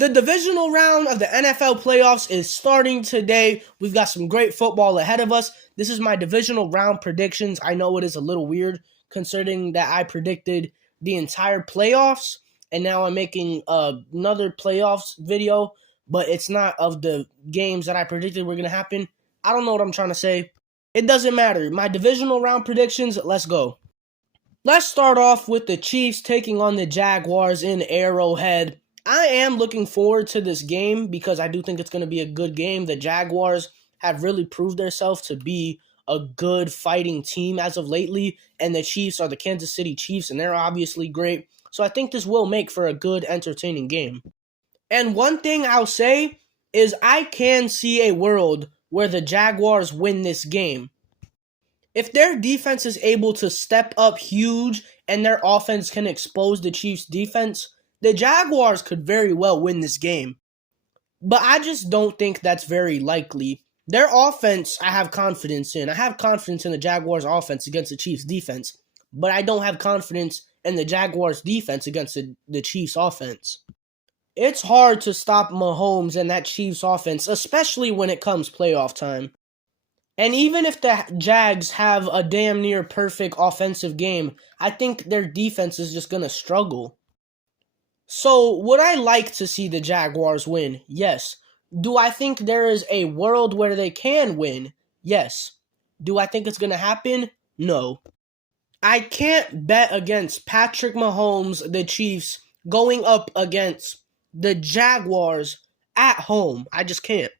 The divisional round of the NFL playoffs is starting today. We've got some great football ahead of us. This is my divisional round predictions. I know it is a little weird considering that I predicted the entire playoffs, and now I'm making another playoffs video, but it's not of the games that I predicted were going to happen. I don't know what I'm trying to say. It doesn't matter. My divisional round predictions, let's go. Let's start off with the Chiefs taking on the Jaguars in Arrowhead. I am looking forward to this game because I do think it's going to be a good game. The Jaguars have really proved themselves to be a good fighting team as of lately, and the Chiefs are the Kansas City Chiefs, and they're obviously great. So I think this will make for a good, entertaining game. And one thing I'll say is I can see a world where the Jaguars win this game. If their defense is able to step up huge and their offense can expose the Chiefs' defense, the Jaguars could very well win this game. But I just don't think that's very likely. Their offense, I have confidence in. I have confidence in the Jaguars' offense against the Chiefs' defense. But I don't have confidence in the Jaguars' defense against the Chiefs' offense. It's hard to stop Mahomes and that Chiefs' offense, especially when it comes playoff time. And even if the Jags have a damn near perfect offensive game, I think their defense is just going to struggle. So, would I like to see the Jaguars win? Yes. Do I think there is a world where they can win? Yes. Do I think it's going to happen? No. I can't bet against Patrick Mahomes, the Chiefs, going up against the Jaguars at home. I just can't.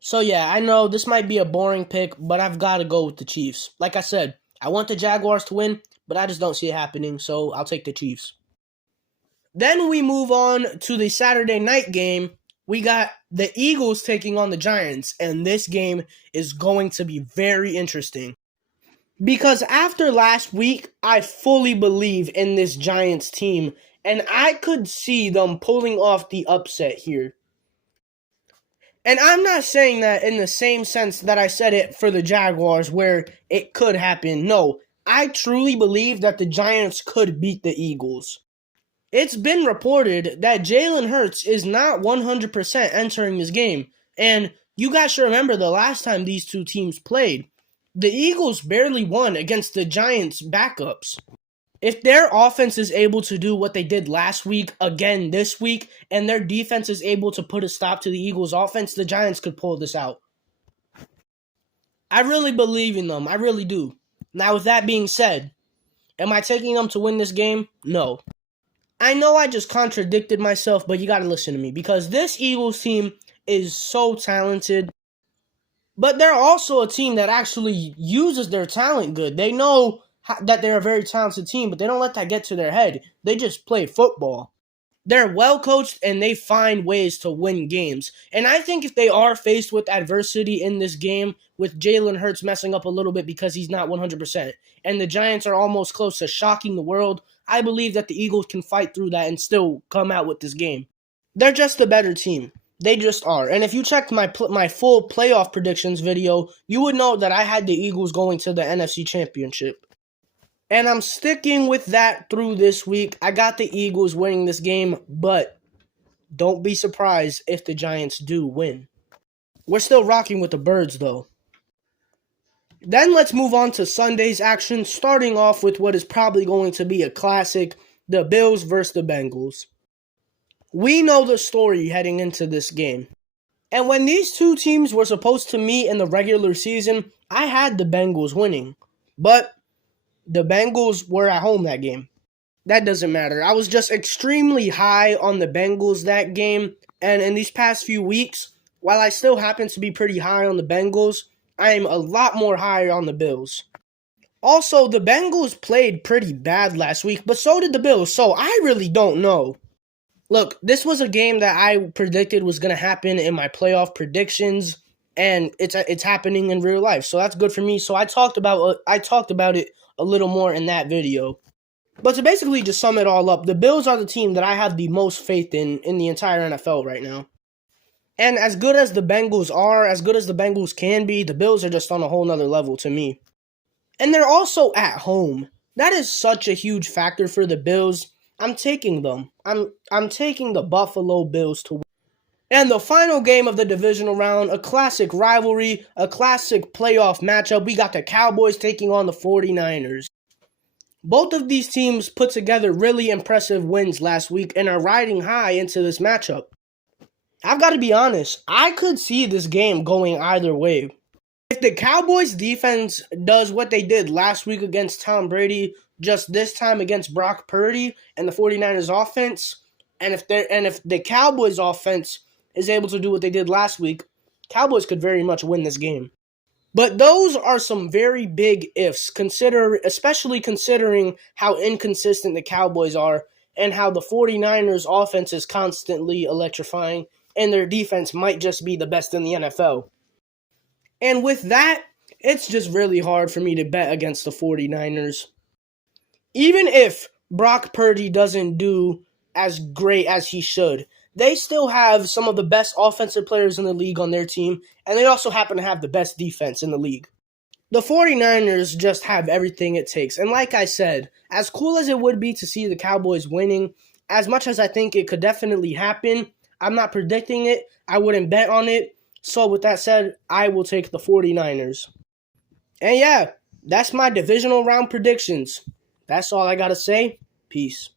So yeah, I know this might be a boring pick, but I've got to go with the Chiefs. Like I said, I want the Jaguars to win, but I just don't see it happening, so I'll take the Chiefs. Then we move on to the Saturday night game. We got the Eagles taking on the Giants, and this game is going to be very interesting. Because after last week, I fully believe in this Giants team, and I could see them pulling off the upset here. And I'm not saying that in the same sense that I said it for the Jaguars where it could happen. No, I truly believe that the Giants could beat the Eagles. It's been reported that Jalen Hurts is not 100% entering this game. And you guys should remember the last time these two teams played, the Eagles barely won against the Giants' backups. If their offense is able to do what they did last week again this week, and their defense is able to put a stop to the Eagles' offense, the Giants could pull this out. I really believe in them. I really do. Now, with that being said, am I taking them to win this game? No. I know I just contradicted myself, but you got to listen to me because this Eagles team is so talented, but they're also a team that actually uses their talent good. They know that they're a very talented team, but they don't let that get to their head. They just play football. They're well coached, and they find ways to win games. And I think if they are faced with adversity in this game, with Jalen Hurts messing up a little bit because he's not 100%, and the Giants are almost close to shocking the world, I believe that the Eagles can fight through that and still come out with this game. They're just the better team. They just are. And if you checked my full playoff predictions video, you would know that I had the Eagles going to the NFC Championship. And I'm sticking with that through this week. I got the Eagles winning this game, but don't be surprised if the Giants do win. We're still rocking with the Birds, though. Then let's move on to Sunday's action, starting off with what is probably going to be a classic, the Bills versus the Bengals. We know the story heading into this game. And when these two teams were supposed to meet in the regular season, I had the Bengals winning. But the Bengals were at home that game. That doesn't matter. I was just extremely high on the Bengals that game. And in these past few weeks, while I still happen to be pretty high on the Bengals, I am a lot more higher on the Bills. Also, the Bengals played pretty bad last week, but so did the Bills. So I really don't know. Look, this was a game that I predicted was going to happen in my playoff predictions, and it's happening in real life. So that's good for me. So I talked about it a little more in that video. But to basically just sum it all up, the Bills are the team that I have the most faith in the entire NFL right now. And as good as the Bengals are, as good as the Bengals can be, the Bills are just on a whole nother level to me. And they're also at home. That is such a huge factor for the Bills. I'm taking them. I'm taking the Buffalo Bills to win. And the final game of the divisional round, a classic rivalry, a classic playoff matchup. We got the Cowboys taking on the 49ers. Both of these teams put together really impressive wins last week and are riding high into this matchup. I've got to be honest, I could see this game going either way. If the Cowboys defense does what they did last week against Tom Brady, just this time against Brock Purdy and the 49ers offense, and if the Cowboys offense is able to do what they did last week, Cowboys could very much win this game. But those are some very big ifs, especially considering how inconsistent the Cowboys are and how the 49ers offense is constantly electrifying and their defense might just be the best in the NFL. And with that, it's just really hard for me to bet against the 49ers. Even if Brock Purdy doesn't do as great as he should, they still have some of the best offensive players in the league on their team, and they also happen to have the best defense in the league. The 49ers just have everything it takes. And like I said, as cool as it would be to see the Cowboys winning, as much as I think it could definitely happen, I'm not predicting it. I wouldn't bet on it. So with that said, I will take the 49ers. And yeah, that's my divisional round predictions. That's all I got to say. Peace.